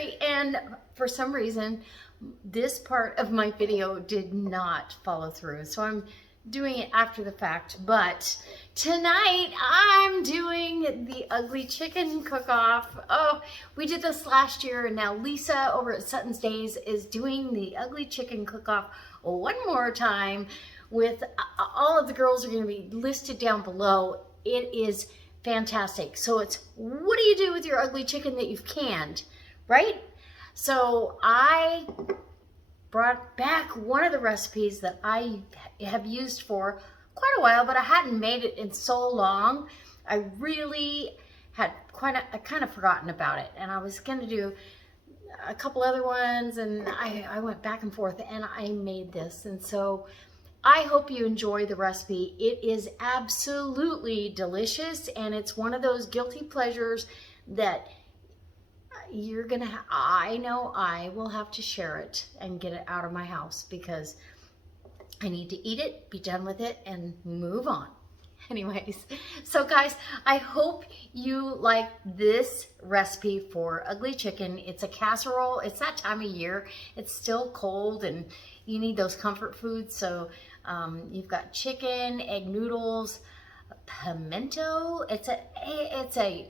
Pantry, and for some reason this part of my video did not follow through, so I'm doing it after the fact. But tonight I'm doing the ugly chicken cook-off. Oh, we did this last year, and now Lisa over at Sutton's Days is doing the ugly chicken cook-off one more time with all of the girls are going to be listed down below. It is fantastic. So it's, what do you do with your ugly chicken that you've canned, right? So I brought back one of the recipes that I have used for quite a while, but I hadn't made it in so long. I really had I kind of forgotten about it, and I was going to do a couple other ones, and I went back and forth, and I made this. And so I hope you enjoy the recipe. It is absolutely delicious, and it's one of those guilty pleasures that you're gonna I know I will have to share it and get it out of my house, because I need to eat it, be done with it, and move on. Anyways, so guys, I hope you like this recipe for ugly chicken. It's a casserole. It's that time of year. It's still cold, and you need those comfort foods. So you've got chicken, egg noodles, pimento. It's a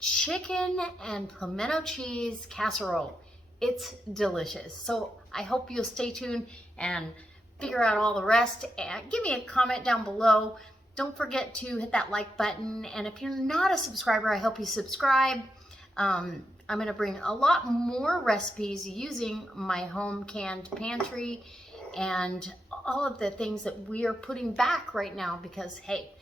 chicken and pimento cheese casserole. It's delicious. So I hope you'll stay tuned and figure out all the rest, and give me a comment down below. Don't forget to hit that like button, and if you're not a subscriber, I hope you subscribe. I'm going to bring a lot more recipes using my home canned pantry and all of the things that we are putting back right now, because hey,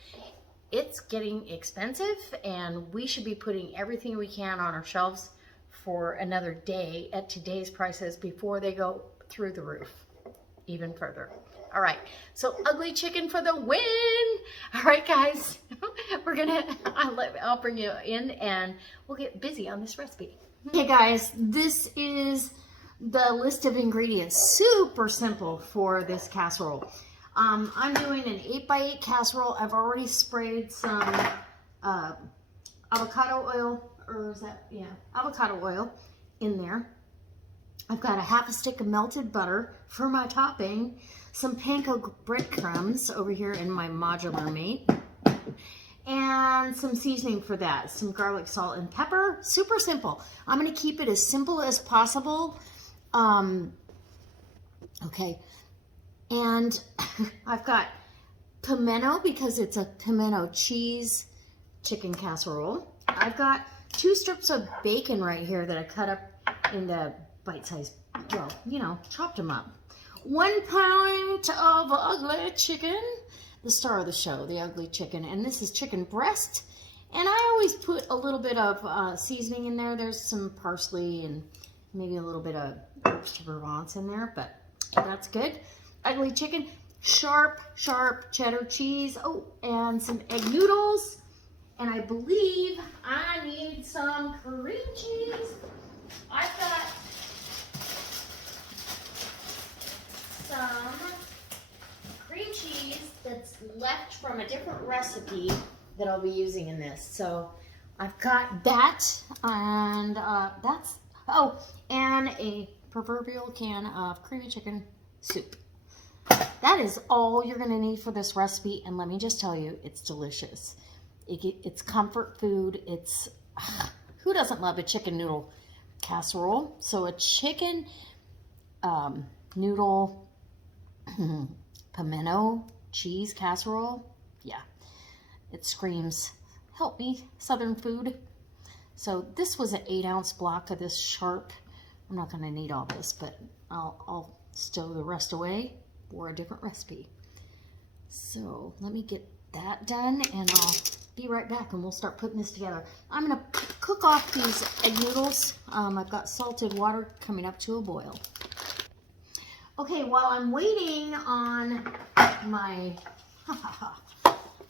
it's getting expensive, and we should be putting everything we can on our shelves for another day at today's prices before they go through the roof even further. All right, so ugly chicken for the win. All right, guys, I'll bring you in and we'll get busy on this recipe. Okay, guys, this is the list of ingredients. Super simple for this casserole. I'm doing an 8x8 casserole. I've already sprayed some avocado oil, or is that, yeah, avocado oil in there. I've got a half a stick of melted butter for my topping, some panko breadcrumbs over here in my modular mate, and some seasoning for that, some garlic, salt, and pepper. Super simple. I'm going to keep it as simple as possible. Okay. And I've got pimento, because it's a pimento cheese chicken casserole. I've got 2 strips of bacon right here that I cut up in the bite-sized, well, you know, chopped them up. 1 pound of ugly chicken, the star of the show, the ugly chicken. And this is chicken breast. And I always put a little bit of seasoning in there. There's some parsley and maybe a little bit of herbs de Provence in there, but that's good. Ugly chicken, sharp cheddar cheese. Oh, and some egg noodles. And I believe I need some cream cheese. I've got some cream cheese that's left from a different recipe that I'll be using in this. So I've got that, and that's, oh, and a proverbial can of creamy chicken soup. That is all you're going to need for this recipe, and let me just tell you, it's delicious. It's comfort food. It's, who doesn't love a chicken noodle casserole? So a chicken noodle pimento cheese casserole, yeah, it screams, help me, Southern food. So this was an 8-ounce block of this sharp. I'm not going to need all this, but I'll stow the rest away for a different recipe. So let me get that done, and I'll be right back, and we'll start putting this together. I'm going to cook off these egg noodles. I've got salted water coming up to a boil. Okay, while I'm waiting on my,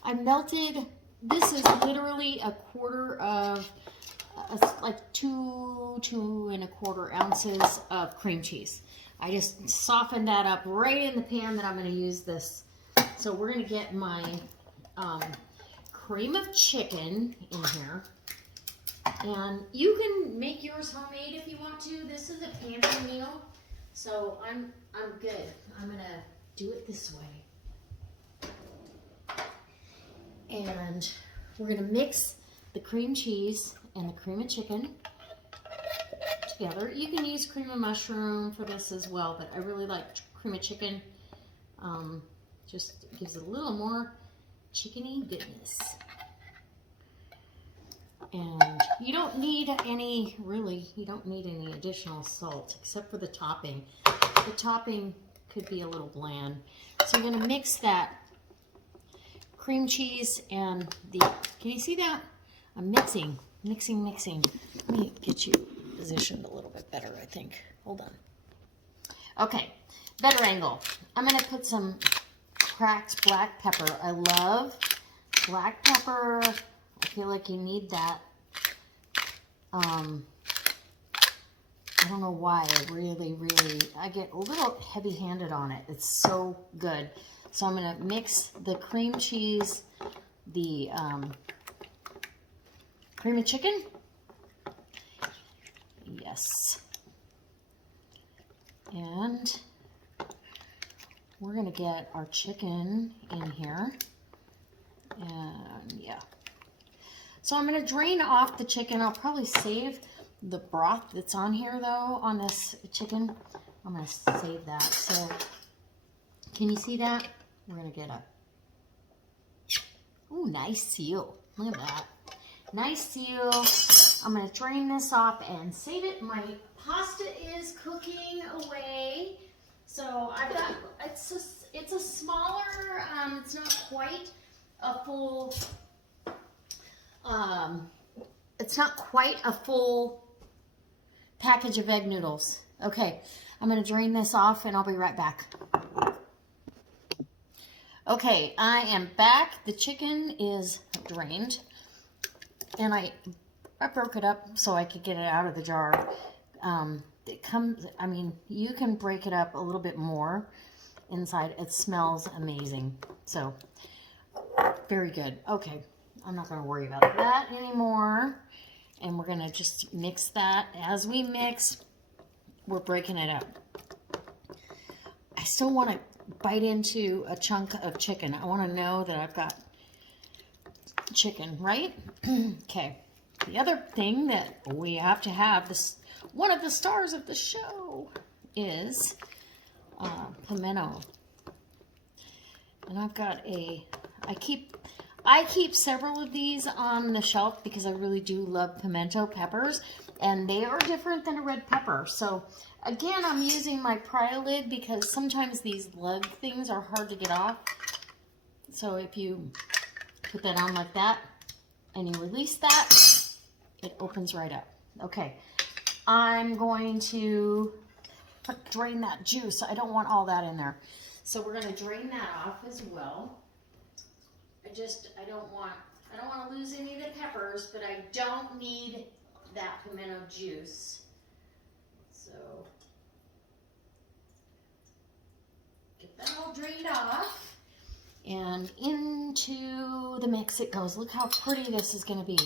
I melted, this is literally a quarter of, like 2 1/4 ounces of cream cheese. I just softened that up right in the pan that I'm going to use this. So we're going to get my cream of chicken in here. And you can make yours homemade if you want to. This is a pantry meal, so I'm good. I'm gonna do it this way. And we're gonna mix the cream cheese and the cream of chicken together. You can use cream of mushroom for this as well, but I really like cream of chicken. Just gives it a little more chickeny goodness. And you don't need any, really, you don't need any additional salt except for the topping. The topping could be a little bland. So you're gonna mix that cream cheese and the, can you see that? I'm mixing. Let me get you positioned a little bit better, I think. Hold on. Okay, better angle. I'm gonna put some cracked black pepper. I love black pepper. I feel like you need that. I don't know why. I get a little heavy-handed on it. It's so good. So I'm going to mix the cream cheese, the cream of chicken. Yes. And we're going to get our chicken in here. And yeah. So I'm going to drain off the chicken. I'll probably save the broth that's on here, though, on this chicken. I'm going to save that. So can you see that? We're going to get a, ooh, nice seal. Look at that. Nice seal. I'm going to drain this off and save it. My pasta is cooking away. So I've got, it's a smaller, it's not quite a full, it's not quite a full package of egg noodles. Okay, I'm going to drain this off and I'll be right back. Okay, I am back. The chicken is drained and I broke it up so I could get it out of the jar. It comes, I mean, you can break it up a little bit more inside. It smells amazing. So, very good. Okay, I'm not going to worry about that anymore. And we're going to just mix that. As we mix, we're breaking it up. I still want to bite into a chunk of chicken. I want to know that I've got chicken, right? Okay. The other thing that we have to have, this one of the stars of the show, is pimento. And I've got a, I keep several of these on the shelf because I really do love pimento peppers, and they are different than a red pepper. So again, I'm using my pry lid because sometimes these lug things are hard to get off. So if you put that on like that and you release that, it opens right up. Okay, I'm going to drain that juice. I don't want all that in there. So we're going to drain that off as well. I don't want to lose any of the peppers, but I don't need that pimento juice. So get that all drained off and into the mix it goes. Look how pretty this is going to be.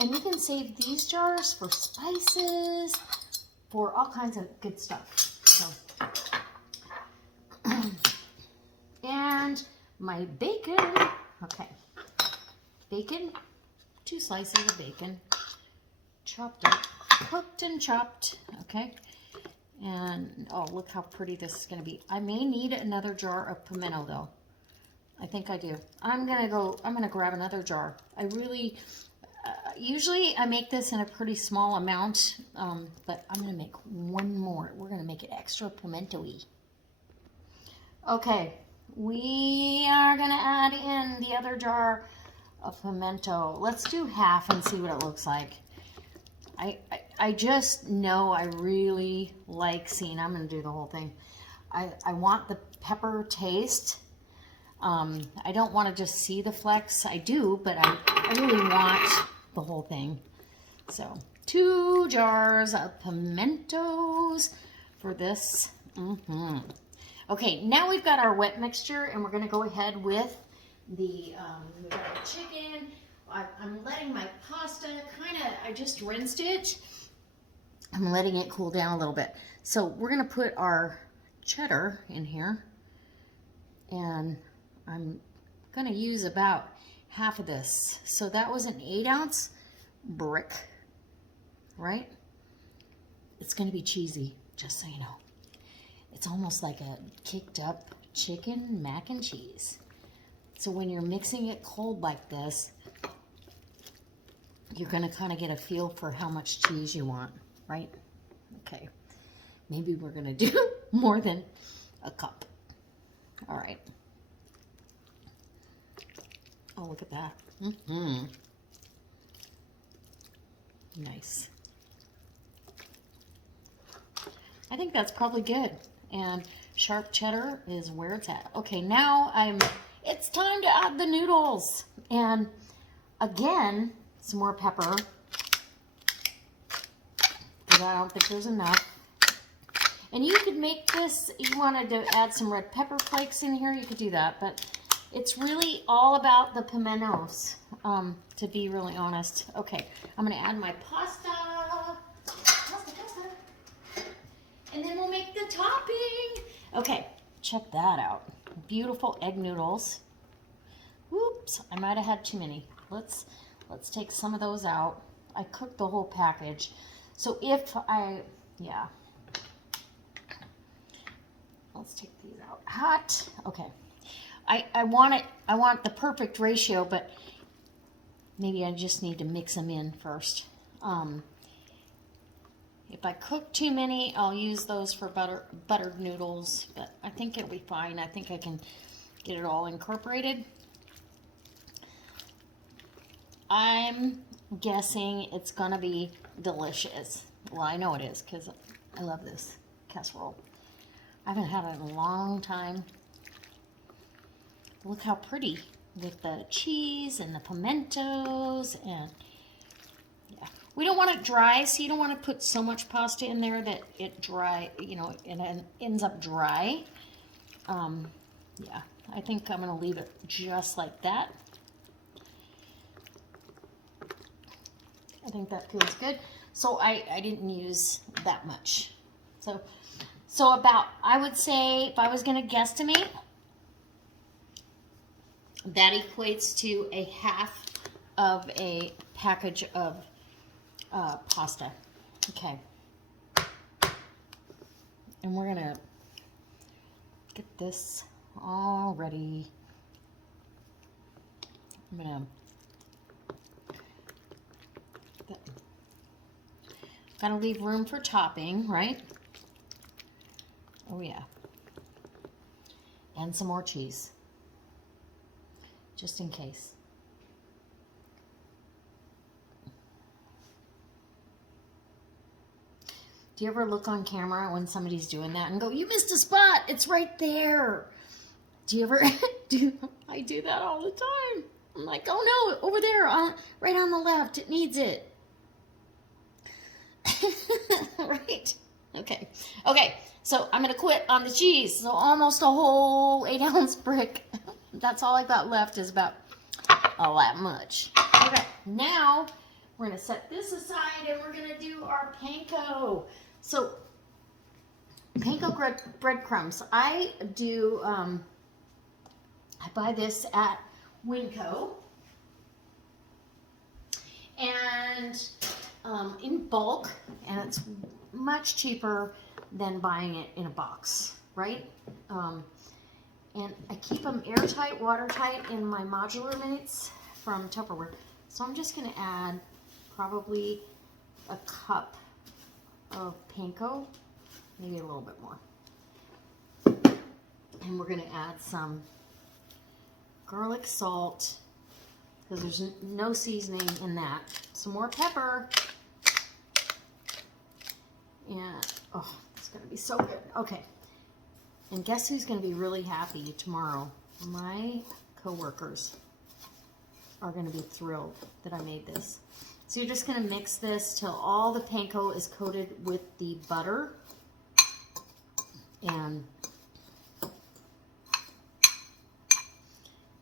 And you can save these jars for spices, for all kinds of good stuff. So, and my bacon, okay, bacon, 2 slices of bacon, chopped up, cooked and chopped, okay, and oh, look how pretty this is going to be. I may need another jar of pimento though. I think I do. I'm going to grab another jar. I really, usually I make this in a pretty small amount, but I'm going to make one more. We're going to make it extra pimento-y. Okay. We are going to add in the other jar of pimento. Let's do half and see what it looks like. I just know I really like seeing, I'm going to do the whole thing. I want the pepper taste. I don't want to just see the flecks. I do, but I really want the whole thing. So 2 jars of pimentos for this. Okay, now we've got our wet mixture, and we're going to go ahead with the, we've got the chicken. I'm letting my pasta I just rinsed it. I'm letting it cool down a little bit. So we're gonna put our cheddar in here, and I'm gonna use about half of this. So that was an 8-ounce brick, right? It's gonna be cheesy, just so you know. It's almost like a kicked up chicken mac and cheese. So when you're mixing it cold like this, you're gonna kind of get a feel for how much cheese you want, right? Okay, maybe we're gonna do more than a cup. All right. Oh, look at that. Mm-hmm. Nice. I think that's probably good. And sharp cheddar is where it's at. Okay, now it's time to add the noodles. And again, some more pepper, because I don't think there's enough. And you could make this, you wanted to add some red pepper flakes in here, you could do that, but it's really all about the pimentos, to be really honest. Okay, I'm gonna add my pasta. And then we'll make the topping. Okay, check that out. Beautiful egg noodles. Whoops, I might have had too many. Let's take some of those out. I cooked the whole package. So yeah. Let's take these out. Hot. Okay. I want the perfect ratio, but maybe I just need to mix them in first. If I cook too many, I'll use those for buttered noodles, but I think it'll be fine. I think I can get it all incorporated. I'm guessing it's gonna be delicious. Well, I know it is because I love this casserole. I haven't had it in a long time. Look how pretty with the cheese and the pimentos, and yeah. We don't want it dry, so you don't want to put so much pasta in there that it dry, you know, and ends up dry. Yeah, I think I'm gonna leave it just like that. I think that feels good. So I didn't use that much. So about, I would say, if I was gonna guesstimate, that equates to a half of a package of pasta. Okay. And we're gonna get this all ready. I'm gonna gotta leave room for topping, right? Oh yeah. And some more cheese, just in case. Do you ever look on camera when somebody's doing that and go, "You missed a spot, it's right there"? Do you ever I do that all the time. I'm like, "Oh no, over there, right on the left, it needs it." Right? Okay. Okay, so I'm gonna quit on the cheese. So almost a whole 8-ounce brick. That's all I got left, is about that much. Okay, now we're gonna set this aside and we're gonna do our panko. So panko breadcrumbs. I buy this at Winco, and in bulk, and it's much cheaper than buying it in a box, right? And I keep them airtight, watertight in my modular minutes from Tupperware. So I'm just going to add probably a cup of panko, maybe a little bit more. And we're going to add some garlic salt, because there's no seasoning in that. Some more pepper. And, oh, it's going to be so good. Okay. And guess who's going to be really happy tomorrow? My coworkers are going to be thrilled that I made this. So you're just going to mix this till all the panko is coated with the butter. And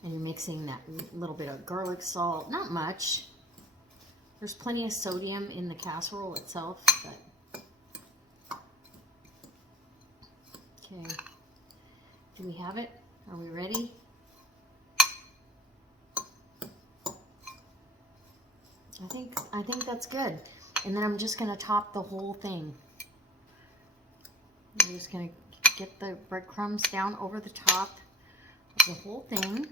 And you're mixing that little bit of garlic salt, not much. There's plenty of sodium in the casserole itself, but okay. Do we have it? Are we ready? I think that's good. And then I'm just gonna top the whole thing. I'm just gonna get the breadcrumbs down over the top of the whole thing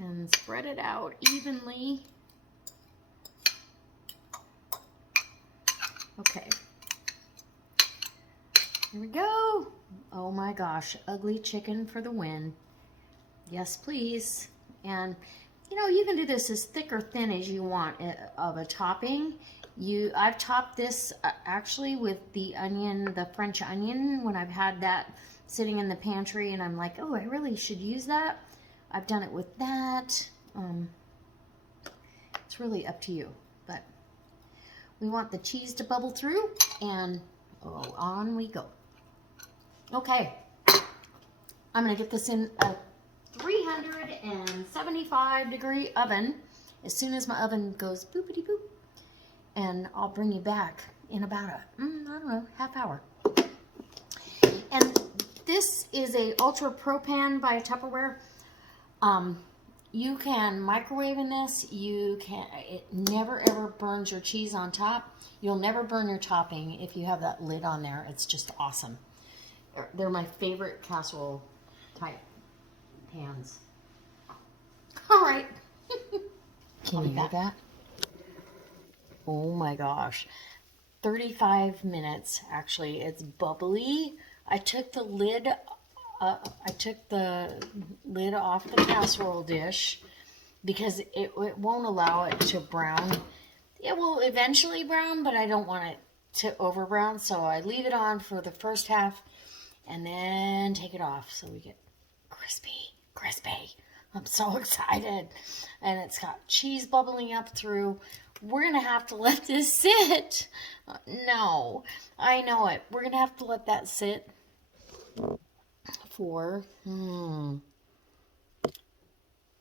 and spread it out evenly. Okay. Here we go. Oh my gosh, ugly chicken for the win. Yes, please. And you know, you can do this as thick or thin as you want of a topping. I've topped this actually with the onion, the French onion, when I've had that sitting in the pantry and I'm like, oh, I really should use that. I've done it with that. It's really up to you, but we want the cheese to bubble through, and oh, on we go. Okay, I'm gonna get this in a 375 degree oven as soon as my oven goes boopity boop, and I'll bring you back in about a, I don't know, half hour. And this is a ultra pro pan by Tupperware. You can microwave in this. It never ever burns your cheese on top. You'll never burn your topping if you have that lid on there. It's just awesome. They're my favorite casserole type pans. All right. Can you hear that? Oh my gosh. 35 minutes, actually. It's bubbly. I took the lid off the casserole dish because it won't allow it to brown. It will eventually brown, but I don't want it to over brown, so I leave it on for the first half and then take it off so we get crispy. I'm so excited. And it's got cheese bubbling up through. We're going to have to let this sit. No, I know it. We're going to have to let that sit for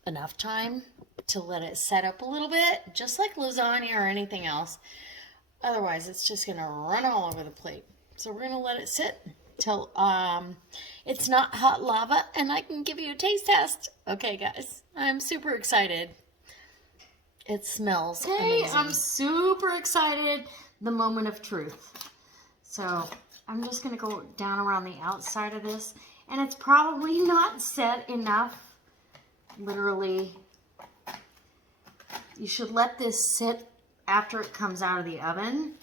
enough time to let it set up a little bit, just like lasagna or anything else. Otherwise, it's just going to run all over the plate. So we're going to let it sit till it's not hot lava and I can give you a taste test. Okay, guys, I'm super excited. It smells amazing. I'm super excited. The moment of truth. So I'm just going to go down around the outside of this, and it's probably not set enough. Literally, you should let this sit after it comes out of the oven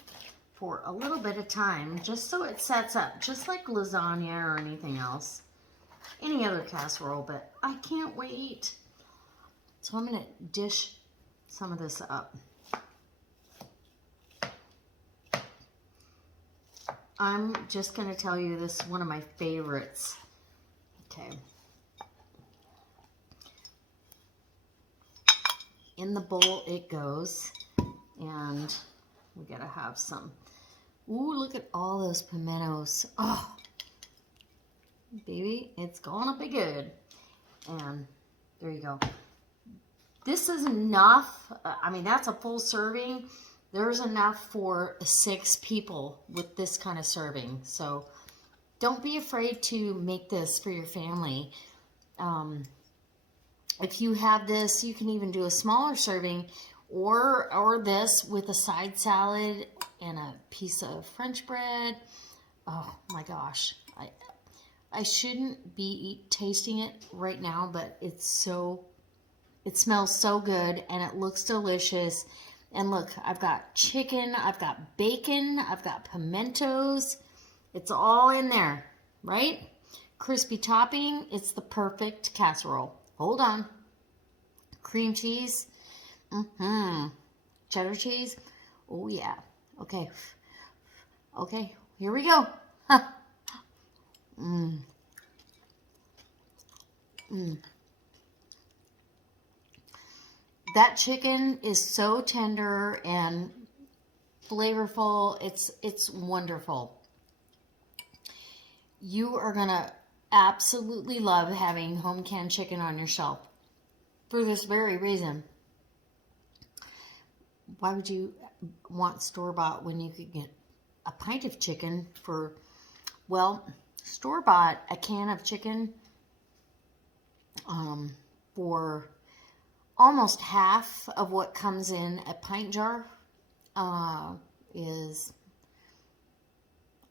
for a little bit of time, just so it sets up, just like lasagna or anything else, any other casserole, but I can't wait. So I'm going to dish some of this up. I'm just going to tell you, this is one of my favorites. Okay. In the bowl it goes, and we got to have some. Ooh, look at all those pimentos. Oh, baby, it's gonna be good. And there you go. This is enough. I mean, that's a full serving. There's enough for 6 people with this kind of serving. So don't be afraid to make this for your family. If you have this, you can even do a smaller serving, or this with a side salad and a piece of French bread. Oh my gosh. I shouldn't be tasting it right now, but it smells so good and it looks delicious. And look, I've got chicken, I've got bacon, I've got pimentos. It's all in there, right? Crispy topping. It's the perfect casserole. Hold on. Cream cheese. Cheddar cheese. Oh yeah. Okay. Okay, here we go. That chicken is so tender and flavorful. It's wonderful. You are gonna absolutely love having home canned chicken on your shelf for this very reason. Why would you want store-bought when you could get a pint of chicken for, well, store-bought, a can of chicken for almost half of what comes in a pint jar is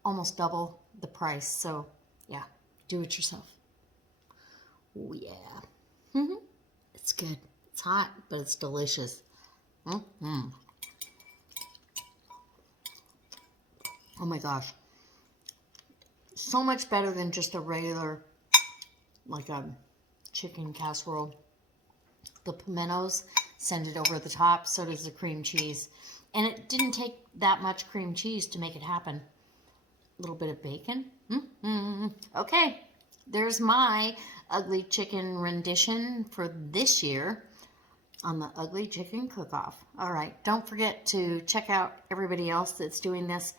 almost double the price. So, yeah, do it yourself. Oh, yeah. It's good. It's hot, but it's delicious. Oh my gosh. So much better than just a regular, like a chicken casserole. The pimentos send it over the top, so does the cream cheese. And it didn't take that much cream cheese to make it happen. A little bit of bacon. Okay, there's my ugly chicken rendition for this year on the Ugly Chicken Cook-Off. All right, don't forget to check out everybody else that's doing this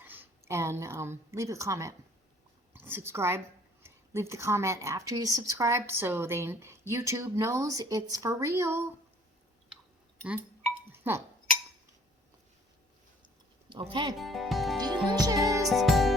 and leave a comment. Subscribe. Leave the comment after you subscribe so YouTube knows it's for real. Okay. Delicious.